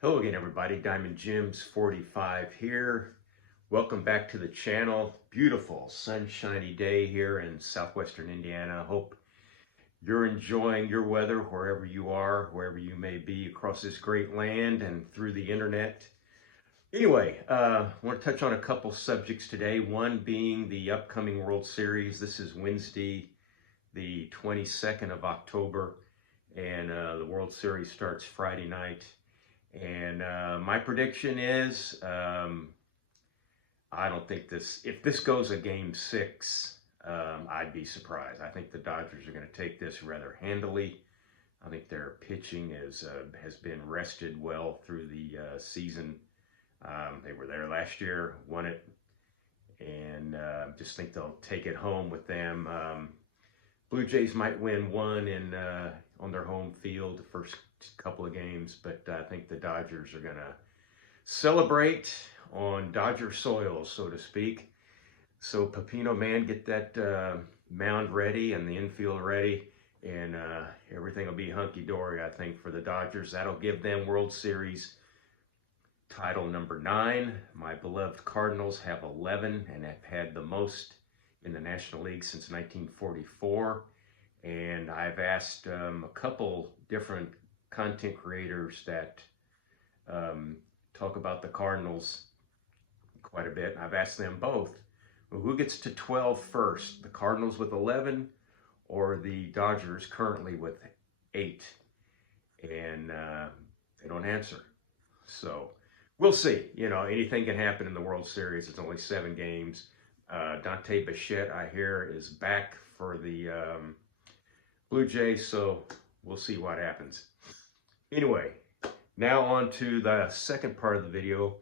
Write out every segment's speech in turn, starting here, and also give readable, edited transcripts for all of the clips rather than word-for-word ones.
Hello again, everybody. Diamond Jims 45 here. Welcome back to the channel. Beautiful, sunshiny day here in southwestern Indiana. Hope you're enjoying your weather wherever you are, wherever you may be across this great land and through the internet. Anyway, I want to touch on a couple subjects today. One being the upcoming World Series. This is Wednesday, the 22nd of October, and the World Series starts Friday night. And my prediction is I don't think if this goes a game six, I'd be surprised. I think the Dodgers are going to take this rather handily. I think their pitching has been rested well through the season. They were there last year, won it, and just think they'll take it home with them. Blue Jays might win one on their home field the first couple of games, but I think the Dodgers are going to celebrate on Dodger soil, so to speak. So Pepino Man, get that mound ready and the infield ready, and everything will be hunky-dory, I think, for the Dodgers. That'll give them World Series title number 9. My beloved Cardinals have 11 and have had the most in the National League since 1944. And I've asked a couple different content creators that talk about the Cardinals quite a bit. I've asked them both, well, who gets to 12 first, the Cardinals with 11 or the Dodgers currently with 8? And they don't answer. So we'll see. You know, anything can happen in the World Series. It's only 7 games. Dante Bichette, I hear, is back for the Blue Jays, so we'll see what happens. Anyway, now on to the second part of the video.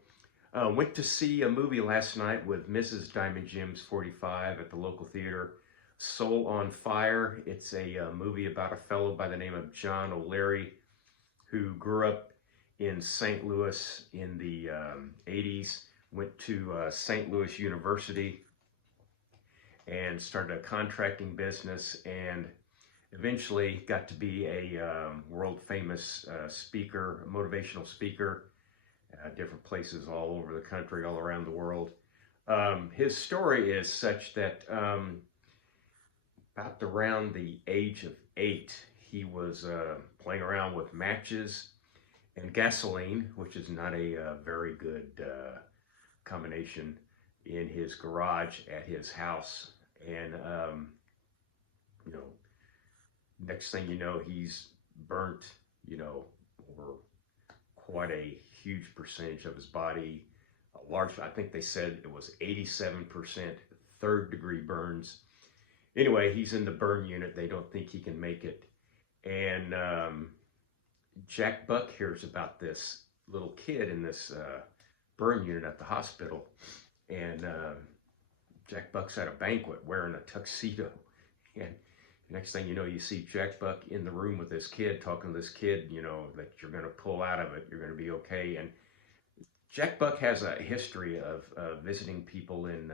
Went to see a movie last night with Mrs. Diamond Jims 45 at the local theater, Soul on Fire. It's a movie about a fellow by the name of John O'Leary who grew up in St. Louis in the 80s, went to St. Louis University and started a contracting business, and eventually got to be a world famous speaker, a motivational speaker, different places all over the country, all around the world. His story is such that about around the age of 8, he was playing around with matches and gasoline, which is not a very good combination, in his garage at his house. And, you know, next thing you know, he's burnt, you know, over quite a huge percentage of his body. A large, I think they said it was 87% third-degree burns. Anyway, he's in the burn unit. They don't think he can make it. And Jack Buck hears about this little kid in this burn unit at the hospital. And Jack Buck's at a banquet wearing a tuxedo. And next thing you know, you see Jack Buck in the room with this kid, talking to this kid, you know, that you're going to pull out of it, you're going to be okay. And Jack Buck has a history of visiting people in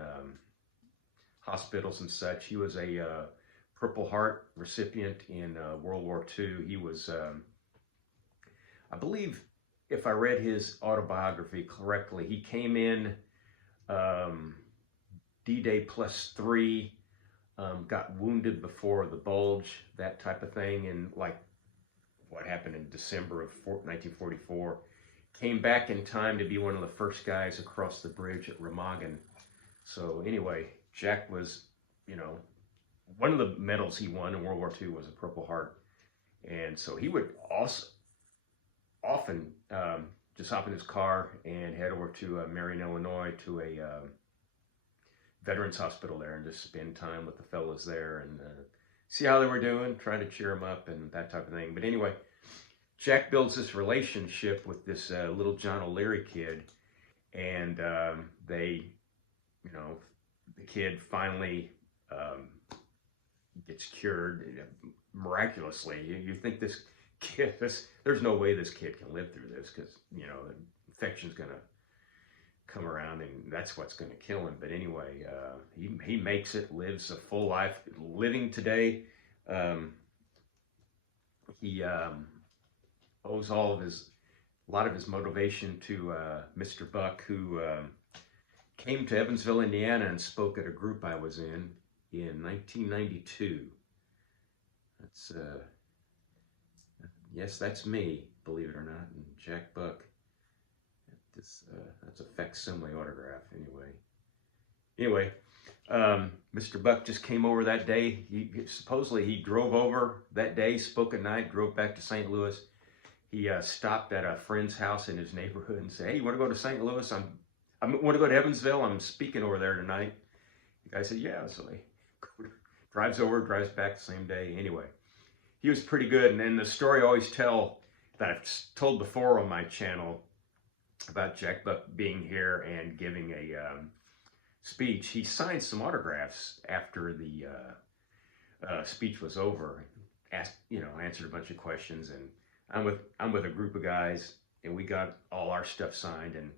hospitals and such. He was a Purple Heart recipient in World War II. He was, I believe, if I read his autobiography correctly, he came in D-Day +3, got wounded before the bulge, that type of thing, and like what happened in December of 1944. Came back in time to be one of the first guys across the bridge at Remagen. So anyway, Jack was, you know, one of the medals he won in World War II was a Purple Heart. And so he would also often just hop in his car and head over to Marion, Illinois, to a veterans hospital there, and just spend time with the fellas there and see how they were doing, trying to cheer them up and that type of thing. But anyway, Jack builds this relationship with this little John O'Leary kid, and they, you know, the kid finally gets cured miraculously. You think this kid, there's no way this kid can live through this, because, you know, the infection's going to come around and that's what's going to kill him. But anyway, he makes it, lives a full life. Living today, he owes all of his a lot of his motivation to Mr. Buck, who came to Evansville, Indiana, and spoke at a group I was in 1992. That's yes, that's me, believe it or not, and Jack Buck. That's a facsimile autograph, anyway. Mr. Buck just came over that day. Supposedly he drove over that day, spoke at night, drove back to St. Louis. He stopped at a friend's house in his neighborhood and said, "Hey, you want to go to St. Louis? I want to go to Evansville. I'm speaking over there tonight." The guy said, "Yeah." So he drives over, drives back the same day. Anyway, he was pretty good. And then the story I always tell that I've told before on my channel about Jack Buck being here and giving a speech. He signed some autographs after the speech was over. Answered a bunch of questions, and I'm with a group of guys, and we got all our stuff signed. And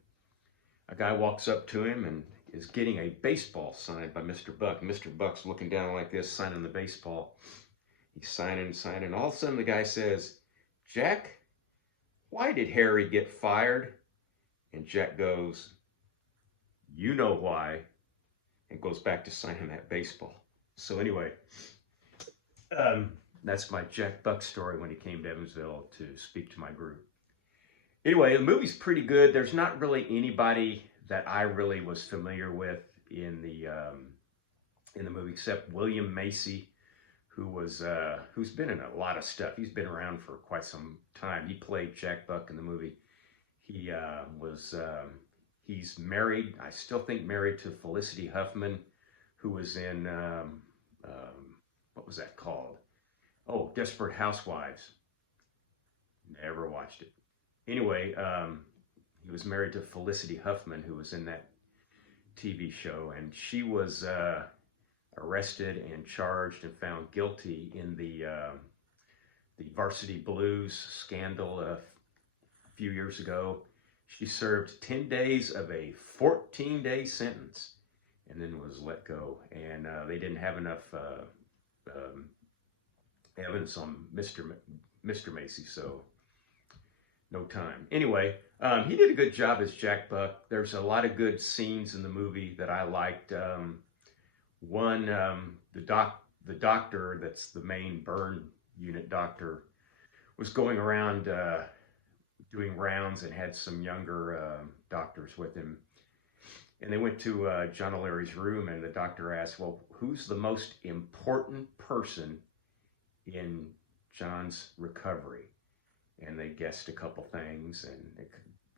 a guy walks up to him and is getting a baseball signed by Mr. Buck. Mr. Buck's looking down like this, signing the baseball. He's signing. All of a sudden, the guy says, "Jack, why did Harry get fired?" And Jack goes, "You know why," and goes back to signing that baseball. So anyway, that's my Jack Buck story when he came to Evansville to speak to my group. Anyway, the movie's pretty good. There's not really anybody that I really was familiar with in the movie except William Macy, who's been in a lot of stuff. He's been around for quite some time. He played Jack Buck in the movie. He's married, I still think married to Felicity Huffman, who was in, what was that called? Oh, Desperate Housewives. Never watched it. Anyway, he was married to Felicity Huffman, who was in that TV show, and she was arrested and charged and found guilty in the Varsity Blues scandal a few years ago. She served 10 days of a 14-day sentence and then was let go. And they didn't have enough evidence on Mr. Macy, so no time. Anyway, he did a good job as Jack Buck. There's a lot of good scenes in the movie that I liked. One, the doctor that's the main burn unit doctor was going around doing rounds and had some younger doctors with him. And they went to John O'Leary's room, and the doctor asked, "Well, who's the most important person in John's recovery?" And they guessed a couple things, and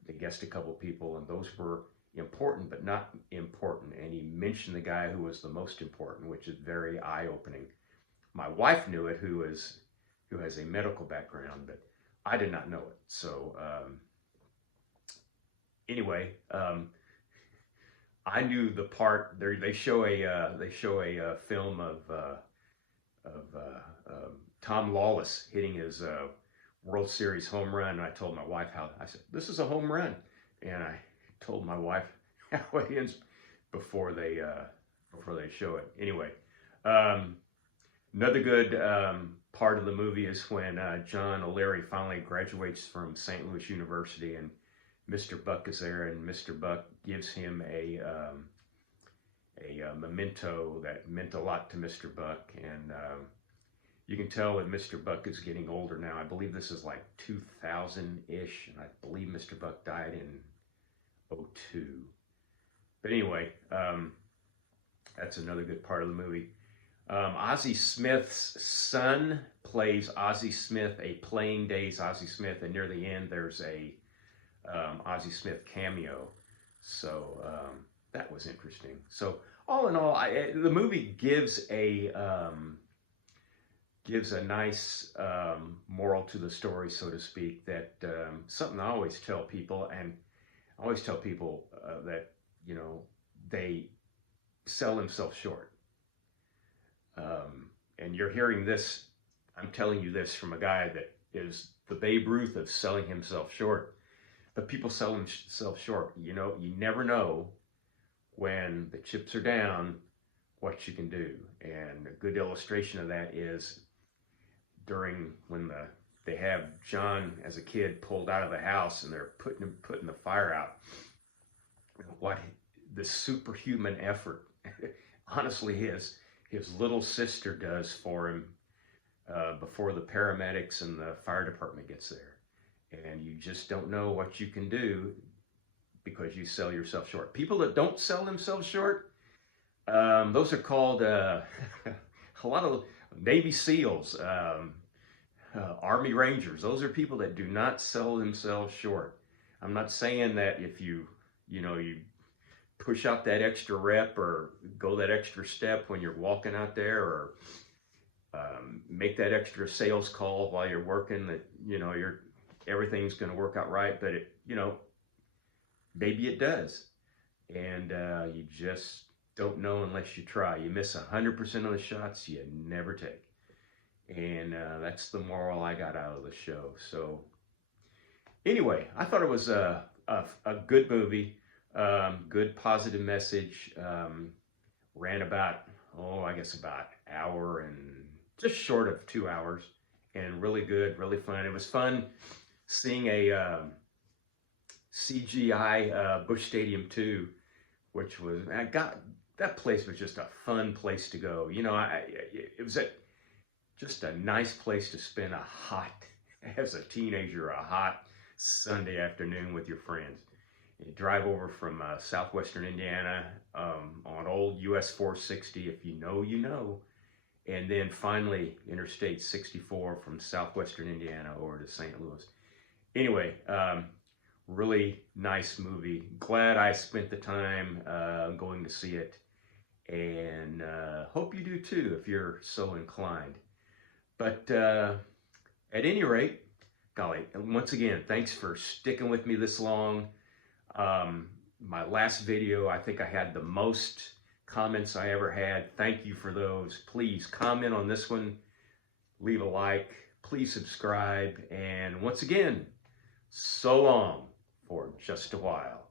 they guessed a couple people, and those were important but not important. And he mentioned the guy who was the most important, which is very eye-opening. My wife knew it, who has a medical background, but I did not know it. So anyway, I knew the part. They show a film of Tom Lawless hitting his World Series home run. And I told my wife I said, "This is a home run," and I told my wife how it ends before they show it. Anyway, another good part of the movie is when John O'Leary finally graduates from St. Louis University, and Mr. Buck is there, and Mr. Buck gives him a memento that meant a lot to Mr. Buck. And you can tell that Mr. Buck is getting older now. I believe this is like 2000-ish, and I believe Mr. Buck died in 2002. But anyway, that's another good part of the movie. Ozzie Smith's son plays Ozzie Smith, a playing days Ozzie Smith, and near the end there's a Ozzie Smith cameo. So that was interesting. So all in all, the movie gives a nice moral to the story, so to speak. That something I always tell people, and I always tell people that they sell themselves short. And you're hearing this, I'm telling you this from a guy that is the Babe Ruth of selling himself short. But people sell themselves short. You never know when the chips are down what you can do. And a good illustration of that is when the they have John as a kid pulled out of the house, and they're putting the fire out. What the superhuman effort, honestly, his little sister does for him before the paramedics and the fire department gets there. And you just don't know what you can do because you sell yourself short. People that don't sell themselves short, those are called a lot of Navy SEALs, Army Rangers. Those are people that do not sell themselves short. I'm not saying that if you push out that extra rep or go that extra step when you're walking out there, or make that extra sales call while you're working, that everything's going to work out right. But maybe it does, and you just don't know unless you try. You miss 100% of the shots you never take, and that's the moral I got out of the show. So anyway, I thought it was a good movie, good positive message. Ran about about an hour and just short of 2 hours, and really good, really fun. It was fun seeing a CGI Busch Stadium 2, which was, that place was just a fun place to go. It was just a nice place to spend as a teenager, a hot Sunday afternoon with your friends. You drive over from southwestern Indiana on old US 460, if you know, you know. And then finally Interstate 64 from southwestern Indiana over to St. Louis. Anyway, really nice movie. Glad I spent the time going to see it. And hope you do too, if you're so inclined. But at any rate, golly, once again, thanks for sticking with me this long. My last video, I think I had the most comments I ever had. Thank you for those. Please comment on this one, leave a like, please subscribe, and once again, so long for just a while.